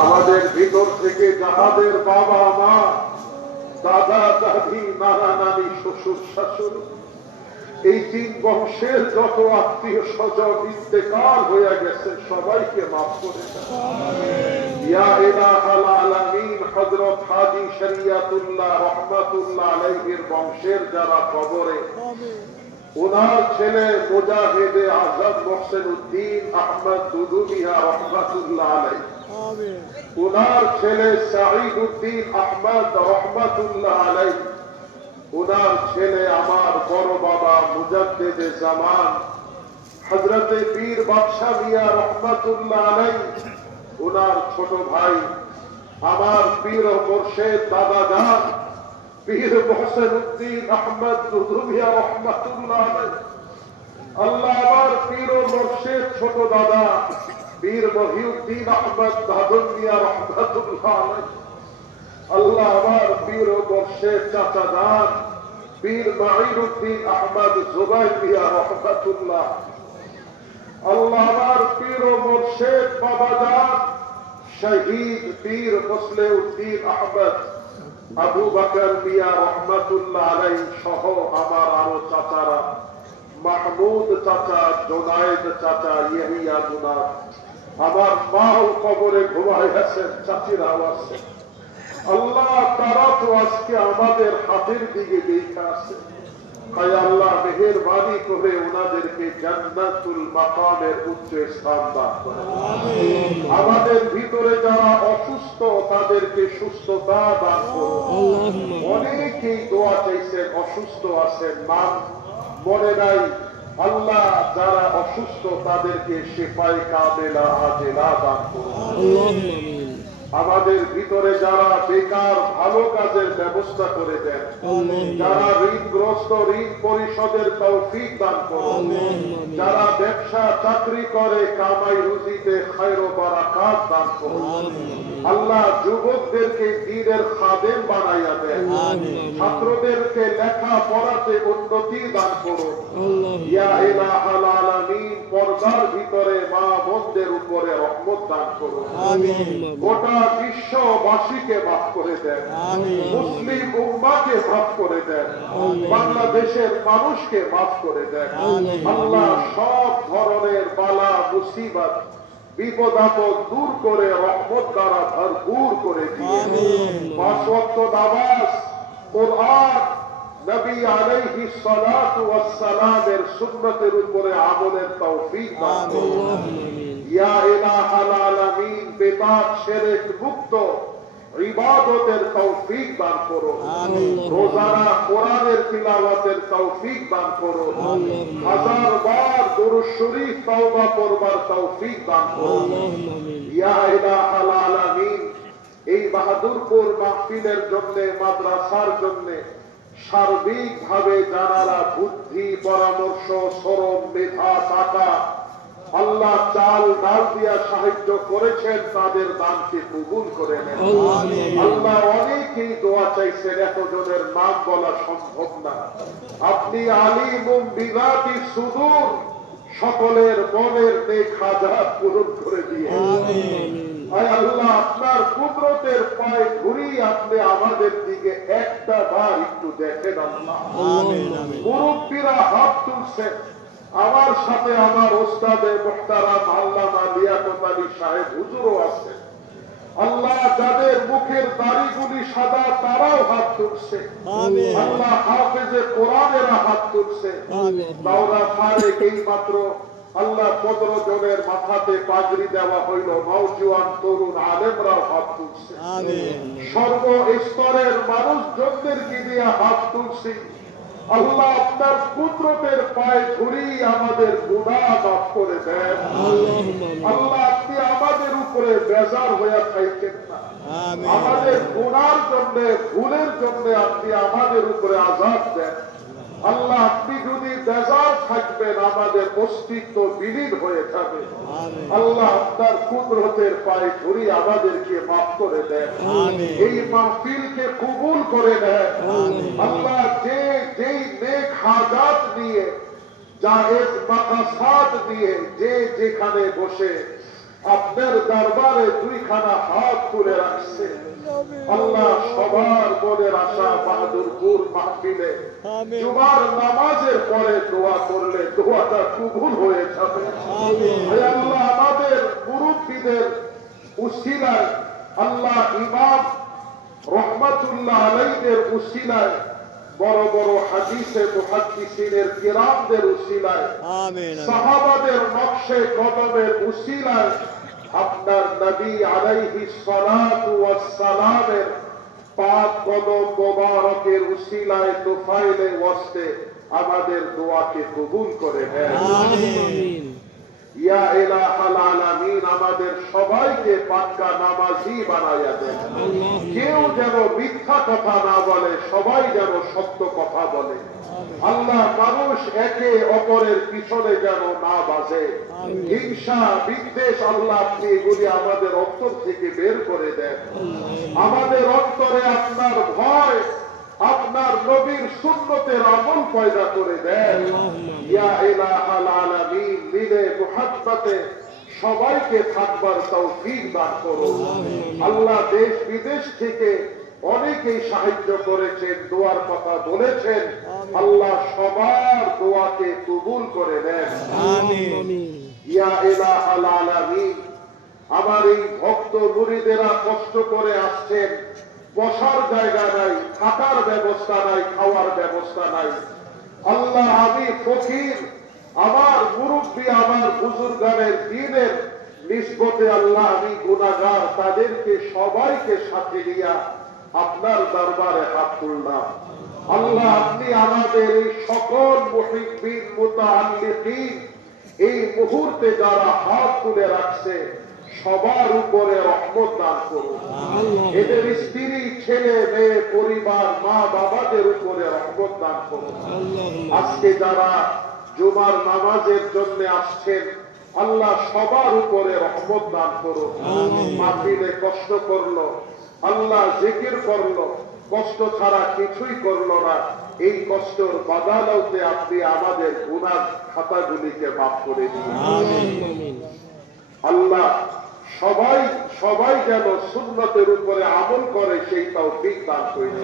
আমাদের ভিতর থেকে যাহাদের বাবা মা, দাদা দাদি, নানা নানি, শ্বশুর শাশুড়ি, এই ৩ বংশের যত আত্মীয় স্বজন ইন্তেকাল হয়ে গেছে, সবাইকে মাফ করে দেন। ইয়া ইলাহাল আলামিন, হযরত হাজী শরিয়তুল্লাহ রহমাতুল্লাহ আলাইহির বংশের যারা কবরে, ওনার ছেলে মুজাহিদে আজম মোহসেন উদ্দিন আহমদ দুদুমিয়া রহমাতুল্লাহ আলাইহি, ওনার ছেলে সাঈদ উদ্দিন আহমদ রহমাতুল্লাহ আলাইহি, ওনার ছেলে আমার বড় বাবা মুজাদ্দিদে জামান হযরতে পীর বাদশাহ মিয়া রহমাতুল্লাহ আলাইহি, ওনার ছোট ভাই আমার পীর ও মুর্শিদ দাদা জান পীর মোহসেন উদ্দিন আহমদ দুদুমিয়া রহমাতুল্লাহ আলাইহি, আল্লাহ আমার পীর ও মুর্শিদ ছোট দাদা পীর মহিউদ্দিন আহমদ দাদুমিয়া রহমাতুল্লাহ আলাইহি, আল্লাহ আমার পীর ও মুর্শিদ চাচা জান পীর মাঈনুদ্দিন আহমদ জুবাইরিয়া রহমাতুল্লাহ, আল্লাহ আমার পীর ও মুর্শিদ বাবা জান শহীদ পীর মুসলিউদ্দিন আহমদ আবু বকর মিয়া রহমাতুল্লাহ আলাইহি সহ আমার আরো চাচারা, মাহমুদ চাচা, জোনায়েদ চাচা, ইয়াহিয়া মুনার, আমার মাও কবরে ঘুমায় আছেন, চাচিরাও আছে। আল্লাহ তারা তো আজকে আমাদের হাতের দিকে দেখা আছে। হায় আল্লাহ মেহেরবানি করে ওনাদেরকে জান্নাতুল মাকামের উচ্চ স্থান দান করেন। আমাদের ভিতরে যারা অসুস্থ তাদেরকে সুস্থতা দান করুন। অনেকেই দোয়া চাইছেন, অসুস্থ আছেন, নাম মনে নাই। আল্লাহ যারা অসুস্থ তাদেরকে শিফায়ে কামেলা আজেলা দান করুন। আমাদের ভিতরে যারা বেকার ভালো কাজের ব্যবস্থা করে দেন, যারা ঋণগ্রস্ত ঋণ পরিশোধের তৌফিক দান করুন, যারা ব্যবসা চাকরি করে কামাই রুজিতে খায়র ও বারাকাত দান করুন। আল্লাহ যুবকদেরকে দ্বীনের খাদেম বানাইয়া দেন, ছাত্রদেরকে লেখা পড়াতে উন্নতি দান করুন। ইয়া ইলাহাল আলামিন, পর্দার ভিতরে মা বোনদের উপরে রহমত দান করুন। গোটা বিশ্ববাসীকে মাফ করে দেন, মুসলিম উম্মাহকে মাফ করে দেন, বাংলাদেশের মানুষকে মাফ করে দেন। আল্লাহ সব ধরনের বালা মুসিবত বিপদ আপদ দূর করে রহমত দ্বারা ভরপুর করে দিয়ে ৫ ওয়াক্ত নামাজ, কোরআন, নবী আলাইহিস সালাতু ওয়াস সালামের সুন্নতের উপরে আমলের তৌফিক দান করুন। ইয়া ইলাহাল আলামিন, বেদাত শিরক মুক্ত ইবাদতের তৌফিক দান করুন। রোজানা কোরআনের তিলাওয়াতের তৌফিক দান করুন। 1000 বার দুরূদ শরীফ তওবা করবার তৌফিক দান করুন। ইয়া ইলাহাল আলামিন, এই বাহাদুরপুর মাহফিলের জন্য, মাদ্রাসার জন্য সার্বিকভাবে যারা বুদ্ধি, পরামর্শ, শ্রম, মেধা, টাকা, আল্লাহ চাল ডাল দিয়া সাহায্য করেছেন, তাদের দানকে কবুল করে নেন। আল্লাহ অনেকেই দোয়া চাইছেন, এতজনের নাম বলা সম্ভব না। আপনি আলিমুম বিযাতি সুদূর, সকলের মনের নেক হাজাত পূরণ করে দিয়ে আয় আল্লাহ, আপনার কুদরতের পায়ে ঘুরি আপনি আমাদের দিকে একটা বার একটু দেখেন। আল্লাহ মুরব্বীরা হাত তুলছেন, আমার সাথে আমার ওস্তাদে মুহতারাম আল্লামা লিয়াকত আলী সাহেব হুজুরও আছেন। আল্লাহ যাদের মুখের দাড়িগুলি সাদা তারাও হাত তুলছে। আল্লাহ হাফেজে কোরআনেরা হাত তুলছে। দাওরা ফারেক এই মাত্র আল্লাহ 15 জনের মাথাতে পাগড়ি দেওয়া হইল, নওজোয়ান তরুণ আলেমরাও হাত তুলছে। সর্ব স্তরের মানুষজনদেরকে দিয়ে হাত তুলছি। আল্লাহ আপনার কুদরতের পায়ে ধরি আমাদের গুনাহ মাফ করে দেন। আল্লাহ আপনি আমাদের উপরে বেজার হয়ে থাকেন না। আমাদের গুনার জন্য, ভুলের জন্য আপনি আমাদের উপরে আযাব দেন। আল্লাহ আপনি যদি বেজার থাকবেন, আমাদের অস্তিত্ব বিলীন হয়ে যাবে। আল্লাহ আপনার কুদরতের পায়ে ধরি আমাদেরকে মাফ করে দেন। এই মাহফিলকে কবুল করে নেন। আল্লাহ যেই নেক হাজাত নিয়ে, জায়েজ মাকাসাদ নিয়ে যে যেখানে বসে আপনার দরবারে দুইখানা হাত তুলে রাখছে। আল্লাহ সবার মনের আশা বাহাদুরপুর মাহফিলে জুমার নামাজের পরে দোয়া করলে দোয়াটা কবুল হয়ে যাবে। আল্লাহ আমাদের মুরব্বীদের উসিলায়, আল্লাহ ইমাম রহমাতুল্লাহ আলাইহির উসিলায়, বড় বড় হাদিসে মুহাদ্দিসিনের কিরামদের উসিলায়, সাহাবাদের নকশে কদমের উসিলায়, আপনার নবী আলাইহিস সালাতু ওয়াস সালামের পাক কদম মোবারকের উসিলায় তুফাইলে ওয়াস্তে আমাদের দোয়াকে কবুল করে নেন। আমিন। ইয়া ইলাহাল আলামিন, আমাদের সবাইকে পাক্কা নামাজি বানায়া দেন। কেউ যেন মিথ্যা কথা না বলে, সবাই যেন সত্য কথা বলে। আল্লাহ মানুষ একে অপরের পিছনে যেন না বাজে। হিংসা বিদ্বেষ আল্লাহ আপনি এগুলি আমাদের অন্তর থেকে বের করে দেন। আমাদের অন্তরে আপনার ভয়, আপনার নবীর সুন্নতের আমল পয়দা করে দেন। ইয়া ইলাহাল আলামিন, মিলে মুহাব্বতে সবাইকে থাকবার তৌফিক দান করুন। আল্লাহ দেশ বিদেশ থেকে অনেকেই সাহায্য করেছেন, দোয়ার কথা বলেছেন। আল্লাহ সবার দোয়াকে কবুল করে নেন। আমিন। ইয়া ইলাহাল আলামিন, আমার এই ভক্ত মুরিদেরা কষ্ট করে আসছেন, বসার জায়গা নাই, থাকার ব্যবস্থা নাই, খাওয়ার ব্যবস্থা নাই। আল্লাহ আমি ফকির, আমার মুরব্বী, আমার বুজুর্গানের দিনের নিসবতে আল্লাহ আমি গুনাহগার, তাদেরকে সবাইকে সাথে নিয়া আপনার দরবারে হাত তুললাম। আল্লাহ আপনি আমাদের এই সকল মুহিব্বিন মুতাআল্লিকিন এই মুহূর্তে যারা হাত তুলে রাখছে সবার উপরে রহমত দান করুন। এদের স্ত্রী, ছেলে মেয়ে, পরিবার, মা বাবাদের উপরে রহমত দান করুন। আজকে যারা জুমার নামাজের জন্য আসছেন আল্লাহ সবার উপরে রহমত দান করুন। মাহফিলে কষ্ট করলো, আল্লাহ জিকির করলো, কষ্ট ছাড়া কিছুই করলো না। এই কষ্টের বাদালতে আপনি আমাদের গুনাহ খাতাগুলিকে মাফ করে দিন। আল্লাহ সবাই যেন সুন্নতের উপরে আমল করে সেই তৌফিক দান করেন।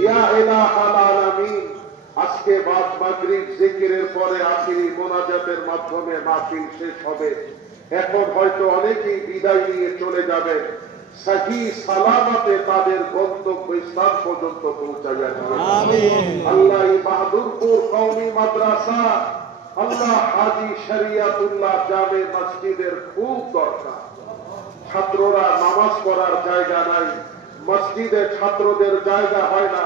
ইয়া ইলাহাল আলামিন, আজকে বাদ মাগরিব জিকিরের পরে আখিরি মোনাজাতের মাধ্যমে মাহফিল শেষ হবে। এখন হয়তো অনেকেই বিদায় নিয়ে চলে যাবেন। সহি সালামতে তাদের গন্তব্য স্থান পর্যন্ত পৌঁছাবেন। আল্লাহ এই বাহাদুরপুর কওমি মাদ্রাসা, আল্লাহ হাজী শরিয়াতুল্লাহ জামে মসজিদের খুব দরকার। ছাত্ররা নামাজ পড়ার জায়গা নাই, মসজিদে ছাত্রদের জায়গা হয় না।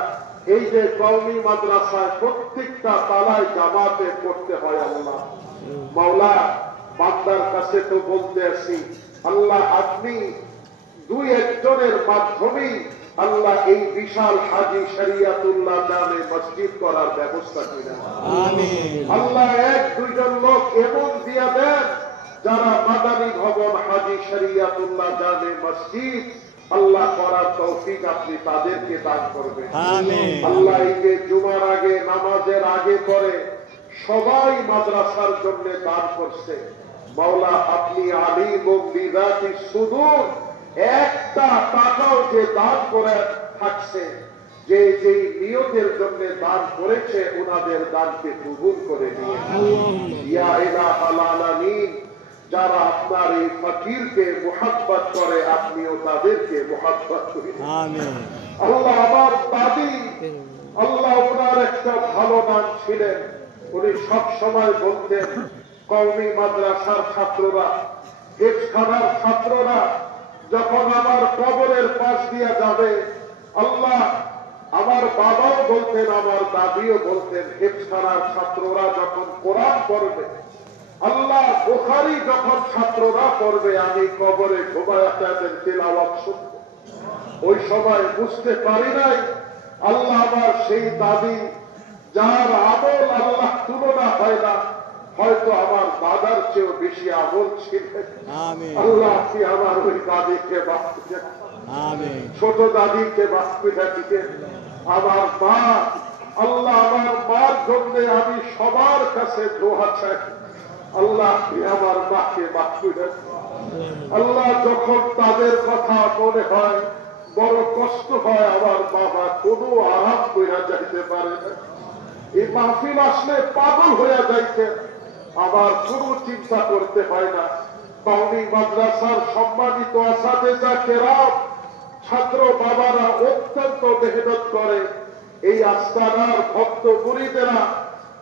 এই যে কওমি মাদ্রাসায় প্রত্যেকটা তালায় জামাতে পড়তে হয়। আল্লাহ মাওলা বান্দার কাছে তো বলতে আসি, আল্লাহ আপনি দুই একজনের মাধ্যমেই আল্লাহ এই বিশাল হাজী শরিয়াতুল্লাহ জামে মসজিদ করার ব্যবস্থা করেন। আল্লাহ এক দুইজন লোক এমন দিয়া দেন যারা মাদানী ভবন হাজী শরিয়াতুল্লাহ জামে মসজিদ আল্লাহ করার তৌফিক আপনি তাদেরকে দান করবেন। আল্লাহ এই যে জুমার আগে, নামাজের আগে করে সবাই মাদ্রাসার জন্য দান করছে। মাওলা আপনি আলিম ও বিদাতি সুদূর একটা টাকাও যে দান করে থাকছে, যে যেই নিয়তের জন্য দান করেছে ওনাদের দানকে কবুল করে নিয়ে। ইয়া ইলাহাল আলামিন, যারা আপনার এই ফকিরকে মুহাব্বত করে আপনিও তাদেরকে মুহাব্বত করেন। আমিন। আল্লাহ আমার দাদি, আল্লাহ ওনার একটা ভালো নাম ছিলেন। উনি সব সময় বলতেন কওমি মাদ্রাসার ছাত্ররা, হেফজখানার ছাত্ররা যখন আমার কবরের পাশ দিয়ে যাবে, আল্লাহ আমার বাবাও বলতেন, আমার দাদিও বলতেন, হেফজখানার ছাত্ররা যখন কোরআন পড়বে, আল্লাহ বুখারী যখন ছাত্ররা পড়বে, আমি কবরে ঘুমায়া তাদের তিলাওয়াত শুনব। ওই সময় বুঝতে পারি নাই আল্লাহ আমার সেই দাদি যার আমল আল্লাহ তুলনা হয় না, হয়তো আমার দাদার চেয়েও বেশি আমল ছিলেন। আল্লাহ আপনি আমার ওই দাদিকে বাঁচতে, ছোট দাদিকে বাঁচতে দিতেন। আমার মা, আল্লাহ আমার মার জন্য আমি সবার কাছে দোয়া চাই, আল্লাহ আপনি আমার মাকে বাঁচতে দেন। আল্লাহ যখন তাদের কথা মনে হয় বড় কষ্ট হয়, আমার বাবা কোনো আরাম কইরা যাইতে পারে না। এই মাহফিল আসলে পাগল হইয়া যাইতে, আমার কোনো চিন্তা করতে হয় না। কওমি মাদ্রাসার সম্মানিত আসাদেজা কেরাম, ছাত্র বাবারা অত্যন্ত মেহনত করে। এই আস্তানার ভক্ত মুরিদেরা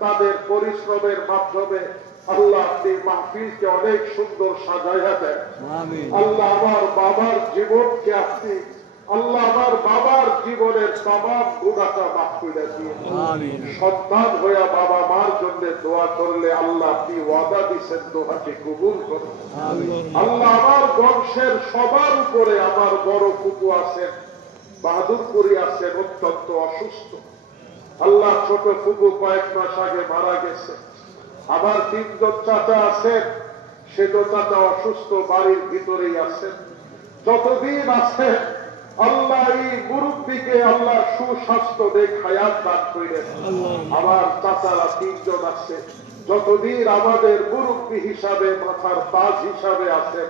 তাদের পরিশ্রমের মাধ্যমে আল্লাহ এই মাহফিলকে অনেক সুন্দর সাজাইয়া দেয়। আল্লাহ আমার বাবার জীবনকে আপনি, আল্লাহ আমার বাবার জীবনের তামাম গুনাহটা মাফ করে দিয়ে, সন্তান হইয়া বাবা মার জন্য দোয়া করলে আল্লাহ আপনি ওয়াদা দিয়েছেন দোয়াকে কবুল করুন। আল্লাহ আমার বংশের সবার উপরে আমার বড় ফুপু আছেন, বাহাদুরপুরি আছেন, অত্যন্ত অসুস্থ। আল্লাহ ছোট ফুপু কয়েক মাস আগে মারা গেছে। আমার তিনজন চাচা আছেন, সেটা চাচা অসুস্থ, বাড়ির ভিতরেই আছেন। যতদিন আছেন আল্লাহ এই মুরব্বীকে আল্লাহ সুস্বাস্থ্য দেখ হায়াত দান করেন। আমার চাচারা তিনজন আছে, যতদিন আমাদের মুরব্বী হিসাবে মাথার তাজ হিসাবে আছেন,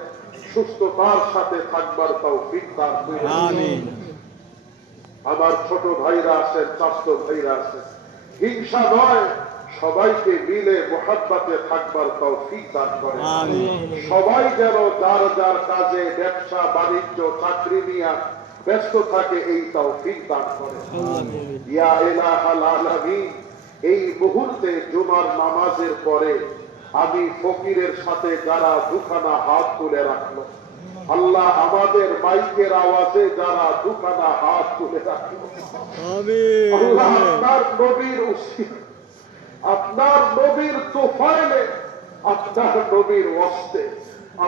সুস্থতার সাথে থাকবার তৌফিক দান করেন। আমার ছোট ভাইরা আছেন, চাচতো ভাইরা আছেন, হিংসা নয়, সবাইকে মিলে মোহাব্বতে থাকবার তৌফিক দান করেন। সবাই যেন যার যার কাজে, ব্যবসা বাণিজ্য, চাকরি নিয়ে ব্যস্ত থাকে, এই তৌফিক দান করেন। ইয়া ইলাহাল আলামিন, এই মুহূর্তে জুমার নামাজের পরে আমি ফকিরের সাথে যারা দুখানা হাত তুলে রাখলো, আল্লাহ আমাদের মাইকের আওয়াজে যারা দুখানা হাত তুলে রাখলো, আল্লাহ আপনার নবীর উসিলা, আপনার নবীর তোফাইলে, আপনার নবীর ওয়াস্তে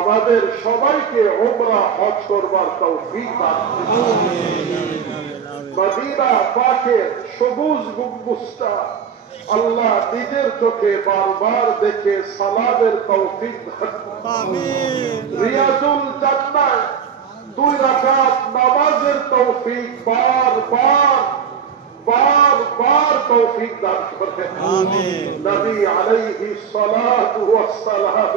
আমাদের সবাইকে উমরা হজ করবার তৌফিক দান করুন। মদিনা পাকের সবুজ গম্বুজটা আল্লাহ নিজের চোখে বারবার দেখে সালামের তৌফিক দান করুন। রিয়াজুল জান্নাহ 2 রাকাত নামাজের তৌফিক বারবার তৌফিক দান করেন। নবী আলাইহিস সালাতু ওয়াস সালাম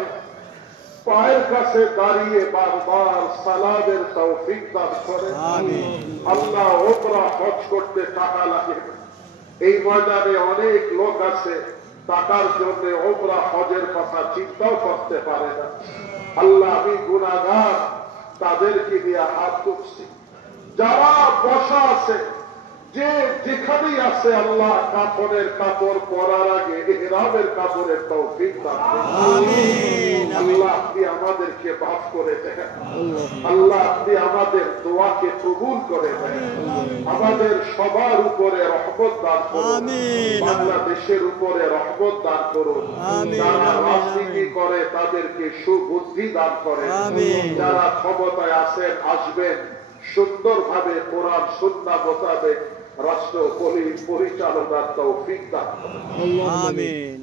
পায়ের কাছে দাঁড়িয়ে বারবার সালামের তৌফিক দান করেন। আল্লাহ উমরা হজ করতে টাকা লাগে, এই ময়দানে অনেক লোক আছে টাকার জন্য উমরা হজের কথা চিন্তাও করতে পারে না। আল্লাহ আমি গুনাহগার, তাদেরকে দিয়ে হাত তুলছি। যারা বসা আছে, যে যেখানেই আছে, আল্লাহ কাপড়ের কাপড় পরার আগে ইহরামের কাপড়ের তৌফিক দান করুন। আল্লাহ আপনি আমাদেরকে মাফ করে দেন। আল্লাহ আপনি আমাদের দোয়াকে কবুল করে দেন। আমাদের সবার উপরে রহমত দান করুন। বাংলাদেশের উপরে রহমত দান করুন। যারা রাজনীতি করে তাদেরকে সুবুদ্ধি দান করেন। যারা ক্ষমতায় আছেন, আসবেন, সুন্দরভাবে কোরআন সুন্নাহ মোতাবেক রাষ্ট্র পরিচালনার তৌফিক দান করেন। আমিন।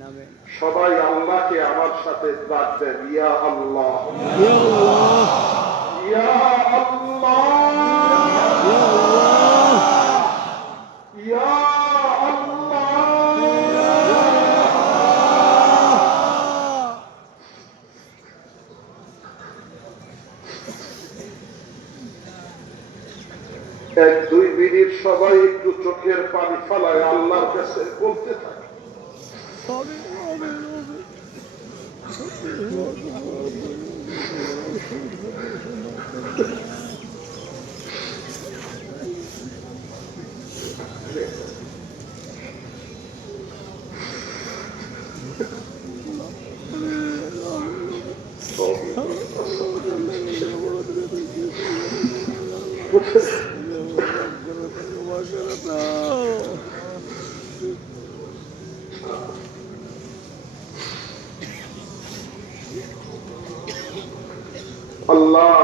সবাই আল্লাহকে আমার সাথে ডাক দেন, ইয়া আল্লাহ, ইয়া আল্লাহ, ইয়া আল্লাহ, ইয়া আল্লাহ। 1-2 মিনিট সবাই একটু চোখের পানি ফালায় আল্লাহর কাছে বলতে থাকে। আল্লাহ,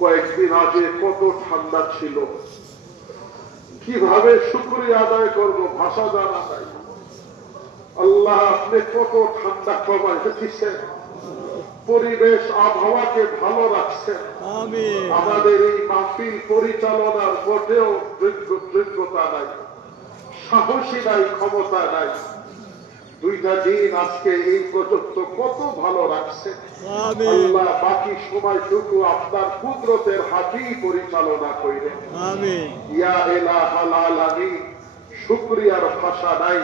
কয়েকদিন আগে কত ঠান্ডা ছিল, কিভাবে শুকরিয়া আদায় করব ভাষা জানা নাই। আল্লাহ আপনি কত ঠান্ডা কমাই দিচ্ছেন, পরিবেশ আবহাওয়াকে ভালো রাখছেন। আমাদের এই মাহফিল পরিচালনার মোটেও যোগ্যতা নাই, সাহসী নাই, ক্ষমতা নাই। দুইটা দিন আজকে এই পর্যন্ত কত ভালো রাখছে আল্লাহ, বাকি সময়টুকু আপনার কুদরতের হাতেই পরিচালনা করেন। ইয়া ইলাহাল আলামিন, শুকরিয়ার ভাষা নাই।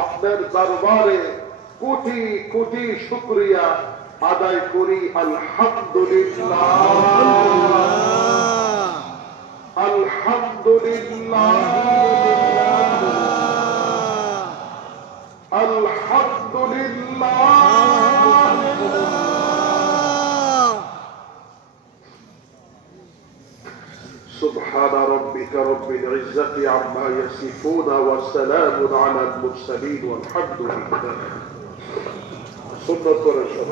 আপনার দরবারে কোটি কোটি শুকরিয়া আদায় করি। আলহামদুলিল্লাহ, আলহামদুলিল্লাহ, আলহামদুলিল্লাহ। سبحان ربك رب العزة عما يصفون وسلام على المرسلين والحمد لله. سنة رسول